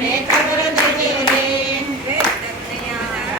ಅನೇಕ